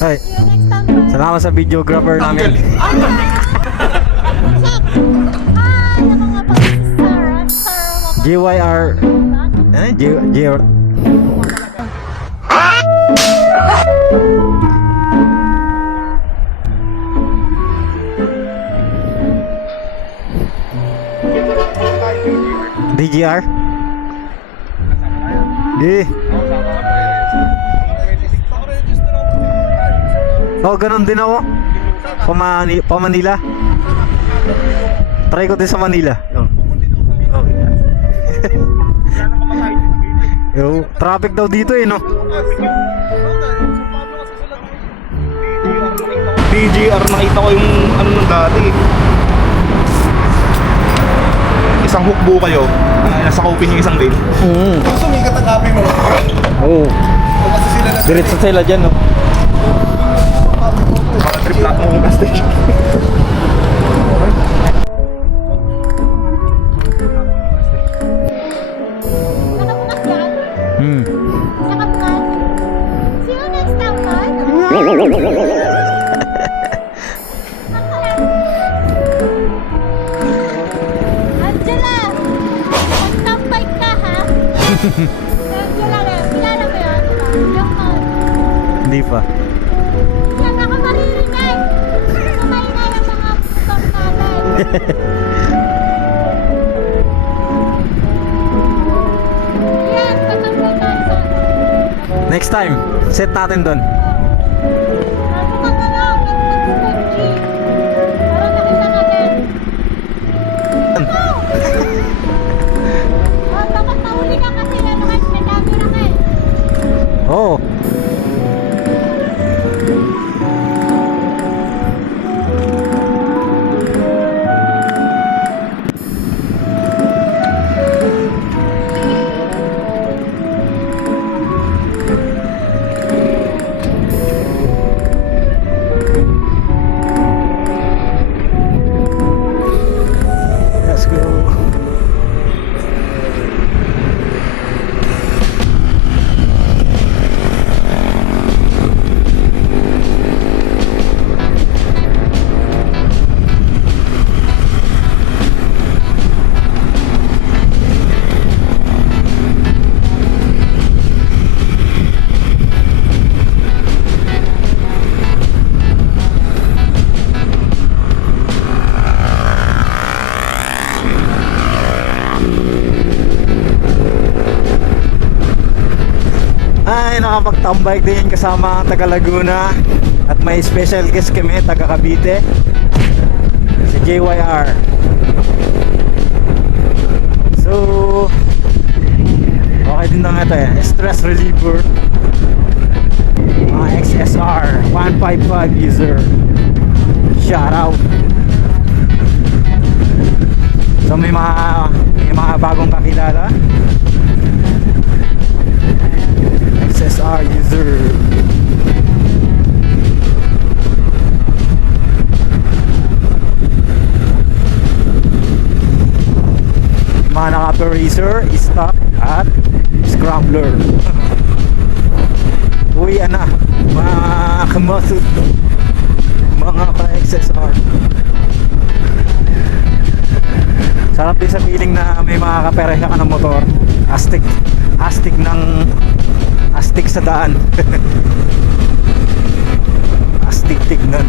Ay, See you next time, bye. salamat sa videographer namin. Check! Hi! Ako nga pala si Sarah. Sarah, GYR. GYR. DGR? Di. Oh, ganun din ako. Pa Manila. Try ko din sa Manila. Yo, traffic daw dito eh, no? DGR, nakita ko yung ano nung dati. Isang hukbo kayo, nasa kopin yung isang lane. Sumikat ang api mo. Oo. Kasi sila na Diretso sila dyan, no? Baka trip lahat mo kung station. Nakabukas yan? Hmm. Nakabukas? See you next time, bye. Angela! Magtampay ka, ha? Angela rin. Kilala mo yun? Yung Hindi pa. Yan ako maririnig! Sumay na yung mga motor natin. Yan, tatanggal tayo sa Next time, set natin doon. Nabukan ka lang, mag-5G. Para nakita natin. Ako! Oh, dapat nahuli ka kasi ano guys, may camera ka eh. Oo. Let's go. Ay, nakapagtambay din kasama ang taga Laguna. At may special guest kami, taga Cavite. Si JYR. So, okay din na nga ito eh. Stress reliever. Mga XSR 155 user. Shout out. So may mga bagong kakilala. XSR user. Mga naka-racer, stock at scrambler. Uy, ana, mga kamasod, mga ka-XSR. Sarap din sa feeling na may mga kaperesya ka ng motor. Astig sa daan. Astig tignan.